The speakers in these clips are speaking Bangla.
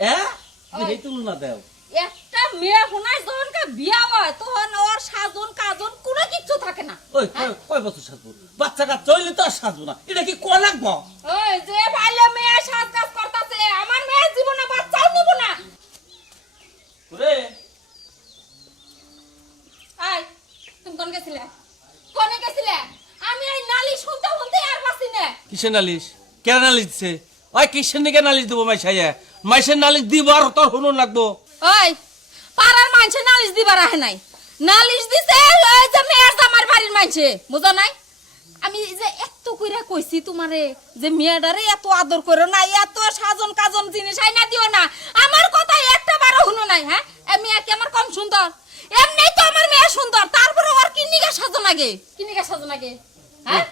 হ্যাঁ এই তুলনা দেও। একটা মেয়ে শোনায় যখনকে বিয়া হয় তখন ওর সাজন কাজন কোনো কিচ্ছু থাকে না। ওই কয়- কয় বছর সাজবো? বাচ্চা কাচ্চা হইলে তো আর সাজবো না। এটা কি কয় লাগবো? ওই যে পাইলে মেয়ে সাজ কাজ করতেছে আমার মেয়ের জীবনে বাচ্চাও নিব না। রে আই তুমি কোন গেছিলে? কোনে গেছিলে? আমি এই নালি শুনতে শুনতে আর বাসি না। কিসের নালিশ? কেন নালিশ দিছে? ওই কিসের নিকে নালিশ দেবো মাইসাইয়া মাইসের নালিশ দিব আর তোর শুনুন লাগবো। ওই পাড়ার মানুষে নালিশ দিবার আহে নাই। নালিশ দিছে ওই যে মেয়ের জামার বাড়ির মানুষে বুঝো নাই? আমি যে এত কইরা কইছি তোমারে যে মেয়েটারে এত আদর করো না এত সাজন কাজন জিনিস আইনা দিও না। আমার কথা একটা বারো শুনো নাই হ্যাঁ? এ মেয়ে কি আমার কম সুন্দর? এমনি তো আমার মেয়ে সুন্দর তারপরে ওর কি নিগা সাজন লাগে কি নিগা সাজন আগে? হ্যাঁ?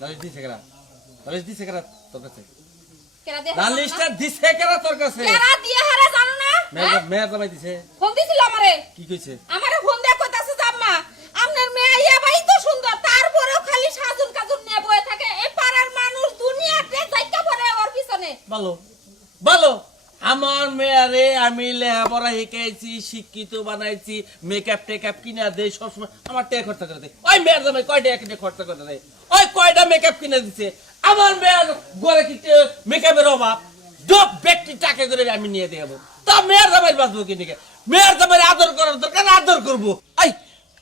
নালিশ দিছে কেনা নালিশ দিছে কেনা তোর কাছে? কেরা দিছে কেনা তোর কাছে? কেরা দিয়ে হারে জানো না? মেয়ের হ্যাঁ? জামাই দিছে। ফোন দিছিল আমারে? কি কইছে? আমারে ফোন দিয়ে কইতাছে জাম্মা আপনার মেয়ে ইয়া ভাই তো সুন্দর তারপরেও খালি সাজুন কাজুন নিয়ে বয়ে থাকে। এই পাড়ার মানুষ দুনিয়াতে যাইতে পারে ওর পিছনে। ভালো ভালো আমার মেয়ারে আমি লেহাপড়া শিখাইছি শিক্ষিত বানাইছি মেকআপ টেকআপ কিনা দেয় সবসময় আমার টাকা খরচা করে দেয়। ওই মেয়ের দামে কয়টা কিনে খরচা করে দেয়? ওই কয়টা মেকআপ কিনে দিছে? আমার মেয়ের গড়ে কি মেকআপের অভাব। ডব ব্যক্তি টাকা করে আমি নিয়ে দেবো। তা মেয়ের দামের বাঁচবো কিনে মেয়ের দামের আদর করার দরকার আদর করব। এই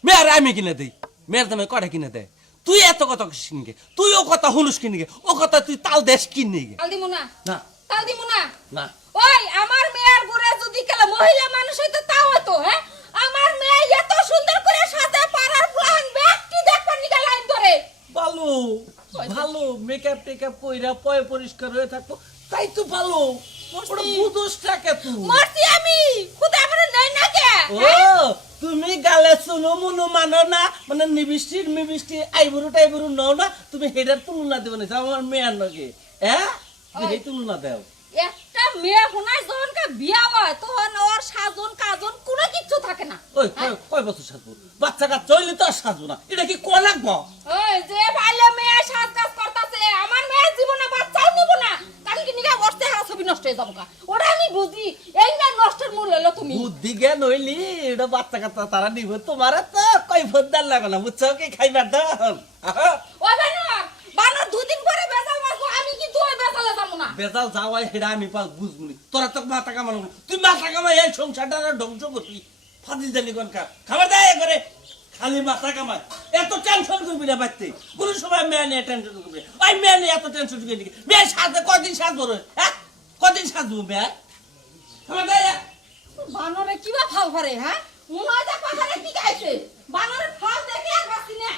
মেয়ের আমি কিনে দেই। মেয়ের দামে কয়টা কিনে দেয়? তুই এত কথা কিনগে তুই ও কথা হুনুস কিনগে ও কথা তুই তাল দেশ কিনে গে তাল দিমু না। না। তাল দিমু না। না। ওই আমার মেয়ের ঘুরে যদি কেলা মহিলা মানুষ হইতো তাও হতো হ্যাঁ আমার মেয়ে এত সুন্দর করে সাজে পাড়ার প্লান ব্যক্তি দেখবার নিকে লাইন ধরে ভালো ভালো মেকআপ টেকআপ কইরা পয় পরিষ্কার হয়ে থাকতো তাই তো ভালো। ওটা তুই মরছি আমি। খুদা আমার নেই না কে? ও তুমি গালে শুনো মনো মানো না। মানে নিবিষ্টির মিবিষ্টি আইবুরু টাইবুরু নাও না। তুমি হেডার তুলনা দেবে না। আমার মেয়ার হ্যাঁ? তুমি তুলনা দাও। একটা মেয়ে যখনকে বিয়া হয় তখন ওর সাজন কাজন কোনো কিচ্ছু থাকে না। ওই কয়- বছর সাজবো? বাচ্চা কাচ্চা হইলে তো আর সাজবো না। এটা কি কয় লাগবো ওই যে মেয়ে সাজ কাজ করতেছে আমার মেয়ের জীবনে বাচ্চাও নিব না কালকে নিগা বসতে হারা ছবি নষ্ট হয়ে যাব গা। ওটা আমি বুঝি এই না নষ্টের মূল হলো তুমি। বুদ্ধি জ্ঞান হইলি এটা বাচ্চা কাচ্চা তারা নিব। তোমার তো কই ভোদার লাগে না বুঝছ কি খাইবার দাম ও বানর বানর দুদিন পরে বেজাল মারবো আমি কিন্তু ওই বেজালে যাব না। বেজাল যাওয়াই হেডা আমি পাল বুঝবুনি তোরা তো মাথা কামানো তুই মাথা কামাই এই সংসারটা ধ্বংস করবি। ফাদিল জানি কোনকা খাবার দেয় করে খালি মাথা কামাই। এত টেনশন করবি না বাড়তে? কোন সময় মেয়ে নিয়ে টেনশন করবি ওই মেয়ে নিয়ে এত টেনশন করবি মেয়ে সাজে কদিন সাজবো রে? হ্যাঁ? কদিন সাজবো খাবার দেয় বানরে কিবা ফাল করে হ্যাঁ? মনে হয় দেখো কি গাইছে? বানরের ফাল দেখে আর বাসি না।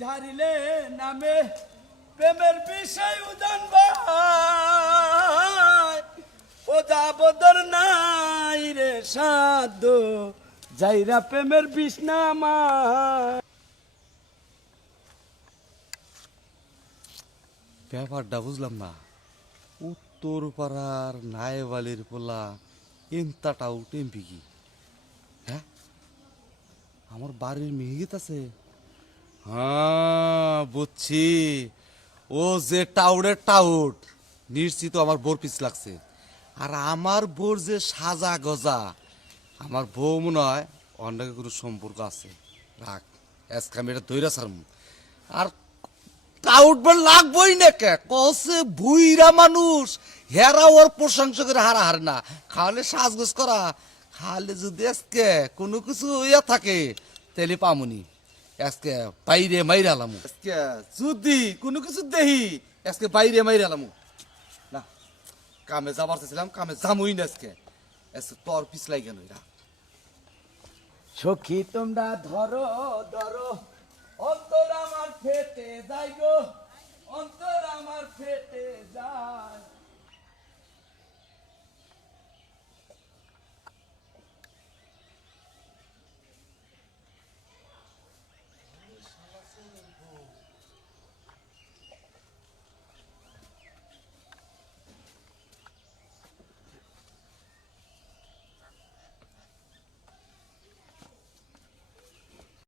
ঝারিলে নামে প্রেমের বিষয় উদান ভাই। ও যাবদর নাই রে সাধ্য যাইরা প্রেমের বিষ নামায়। ব্যাপারটা বুঝলাম না। উত্তর পাড়ার নায়েবালির পোলা এন্তাটাও টেম্পি কি হ্যাঁ? আমার বাড়ির মেহিত আছে। হ্যাঁ বুঝছি। ও যে টাউডের টাউট, নিশ্চিত আমার বোর পিছ লাগছে। আর আমার বোর যে সাজা গজা, আমার বউ মনে হয় অনেক কোনো সম্পর্ক আছে। রাখ আমি এটা দৈরা সারমু আর টাউট বার লাগবই না কে? কসে ভুইরা মানুষ। হেরা ওর প্রশংসা করে হারা হারে না। খাওয়ালে সাজগোজ করা। খালে যদি আজকে কোনো কিছু ইয়া থাকে, তেলে পামুনি। আজকে বাইরে মাইরে আলামু আজকে যদি কোনো কিছু দেহি, আজকে বাইরে মাইরে আলামু না, কামে যাবার চাইছিলাম, কামে যামুই না আজকে। আজকে তোর পিছলাই কেন সখী, তোমরা ধরো ধরো। অন্তর আমার ফেটে যাই গো অন্তর